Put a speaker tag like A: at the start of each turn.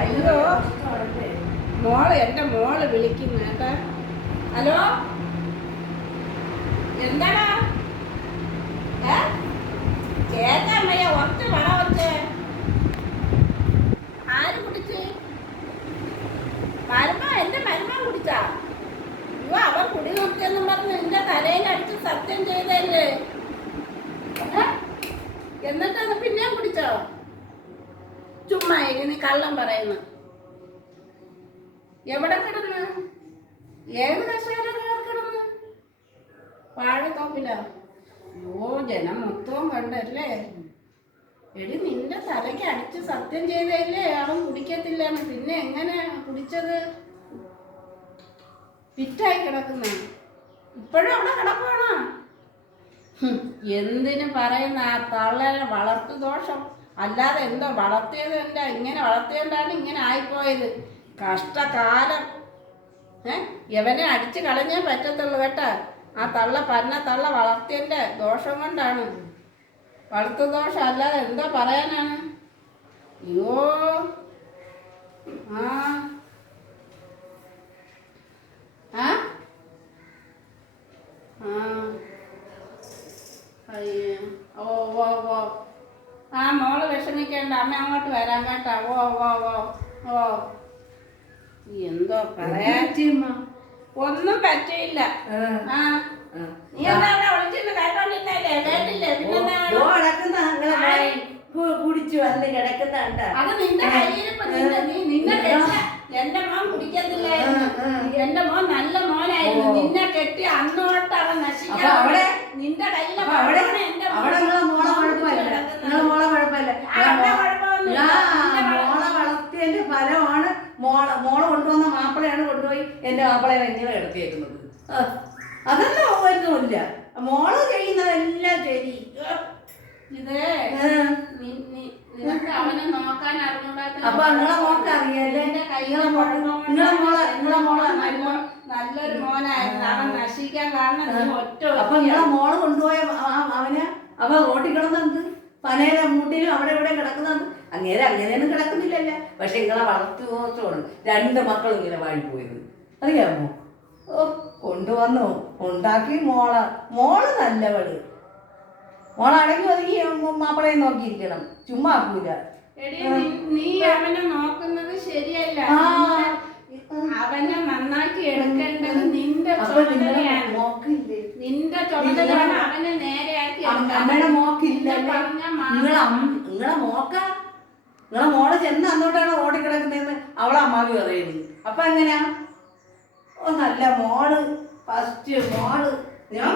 A: അയ്യോ മോൾ എന്റെ മോൾ വിളിക്കുന്നു കേട്ടാ. ഹലോ? എന്താടാ? കേക്കാൻ വയ്യ ഒറ്റ വട വെച്ച്. ആര് കുടിച്ച്? മരുമ എന്റെ മരുമ കുടിച്ചാ? അവൻ കുടി നിർത്തിയെന്നും പറഞ്ഞ് നിന്റെ തലയിലടിച്ച് സത്യം ചെയ്തല്ലേ ഏ? എന്നിട്ടത് പിന്നെയും കുടിച്ചോ ഇനി നീ കള്ളം പറയുന്നു. എവിടെ കിടന്ന്? ഏത് കിടന്ന്? വാഴത്തോപ്പില ഓ ജനം മൊത്തവും കണ്ടല്ലേ? എടി നിന്റെ തലയ്ക്ക് അടിച്ച് സത്യം ചെയ്തല്ലേ അവൻ കുടിക്കത്തില്ല പിന്നെ എങ്ങനെ കുടിച്ചത്? ഫിറ്റായി കിടക്കുന്ന. ഇപ്പോഴും അവിടെ കിടക്കുവാണോ? എന്തിനു പറയുന്ന? ആ തള്ളലെ വളർത്തു ദോഷം. അല്ലാതെ എന്തോ വളർത്തിയത് എന്താ? ഇങ്ങനെ വളർത്തിയതുകൊണ്ടാണ് ഇങ്ങനെ ആയിപ്പോയത്. കഷ്ടകാലം. ഏ? എവനെ അടിച്ച് കളഞ്ഞേ പറ്റത്തുള്ളൂ കേട്ടാ. ആ തള്ള പന്ന തള്ള വളർത്തിയതിന്റെ ദോഷം കൊണ്ടാണ്. വളർത്തു ദോഷം അല്ലാതെ എന്തോ പറയാനാണ്? അയ്യോ. ആ. ആ. ഓ ഓ ഓ. ആ മോൾ വിഷമിക്കേണ്ട അമ്മ അങ്ങോട്ട് വരാൻ കേട്ടാ. ഓ ഓ ഓ ഓ എന്തോ പറയാ ഒന്നും പറ്റില്ല ആ. നീ അവിടെ കേട്ടില്ലേ?
B: കുടിച്ചു വന്ന് കിടക്കുന്ന കണ്ട.
A: അത് നിന്റെ നിന്റെ നീ നിന്നെ കെട്ട എന്റെ മോൻ കുടിക്കത്തില്ലായിരുന്നു. എന്റെ മോൻ നല്ല മോനായിരുന്നു. നിന്നെ കെട്ടി അന്നോട്ട് അവൻ നശിക്കാൻ നിന്റെ കയ്യിലെ
B: അവിടെ
A: എന്റെ
B: മോളെ
A: കിടക്കുന്നത്.
B: നിങ്ങളെ മോളെ കുഴപ്പമില്ല
A: ആ, അവിടെ കുഴപ്പമൊന്നുമില്ല.
B: ആ,
A: നിന്റെ വള-
B: മോളെ വളർത്തിയതിന്റെ ഫലമാണ് മോളെ മോളെ കൊണ്ടുവന്ന മാപ്പിളയാണ് കൊണ്ടുപോയി എന്റെ മാപ്പിളയെ എങ്ങനെ കിടത്തിയേക്കുന്നത്. അതൊന്നും ഒന്നുമില്ല മോൾ ചെയ്യുന്നതെല്ലാം ശരി.
A: ഇത് അവനെ നോക്കാൻ അറിഞ്ഞൂടാത്ത
B: അപ്പൊ നിങ്ങളെ മോൾക്ക് അറിയാല്ലേ നിങ്ങളെ മോളെ നിങ്ങളെ മോളെ
A: കൊണ്ട്
B: നിങ്ങളെ മോളെ
A: നല്ലൊരു മോനായിരുന്നു. അവൻ നശിക്കാൻ കാരണം ഒറ്റ
B: അപ്പൊ നിങ്ങളെ മോൾ കൊണ്ടുപോയ അവന് അവ റോട്ടിൽ കിടന്നത് പനയിലെ മൂട്ടിലും അവിടെ ഇവിടെ കിടക്കുന്നത് അങ്ങേരെ അങ്ങനെയൊന്നും കിടക്കുന്നില്ലല്ല. പക്ഷെ നിങ്ങളെ വളർത്തു മാത്രമാണ് രണ്ട് മക്കളും ഇങ്ങനെ വാഴിപ്പോയത് അറിയാമോ? ഓ കൊണ്ടുവന്നു. ഉണ്ടാക്കി മോള. മോൾ നല്ലവൾ. മോളടങ്ങി ഒതുങ്ങി മാപ്പിളയെ നോക്കിയിരിക്കണം. ചുമ്മാ ആക്കൂല
A: നീ- അവനെ നോക്കുന്നത് ശരിയല്ല. അവനെ നന്നാക്കി എടുക്കേണ്ടത് നിന്റെ ചുമതലയാണ്. നിന്റെ ചുമതലയാണ് അവനെ നേരെയാക്കി.
B: അമ്മയുടെ മോക്കില്ല നിങ്ങളെ മോക്ക? നിങ്ങളെ മോൾ ചെന്ന് അന്നോട്ടാണ് ഓടിക്കിടക്കുന്നതെന്ന് അവളെ അമ്മാവി പറയുന്നത്. അപ്പൊ എങ്ങനെയാ? ഓ നല്ല മോൾ ഫസ്റ്റ് മോൾ. ഞാൻ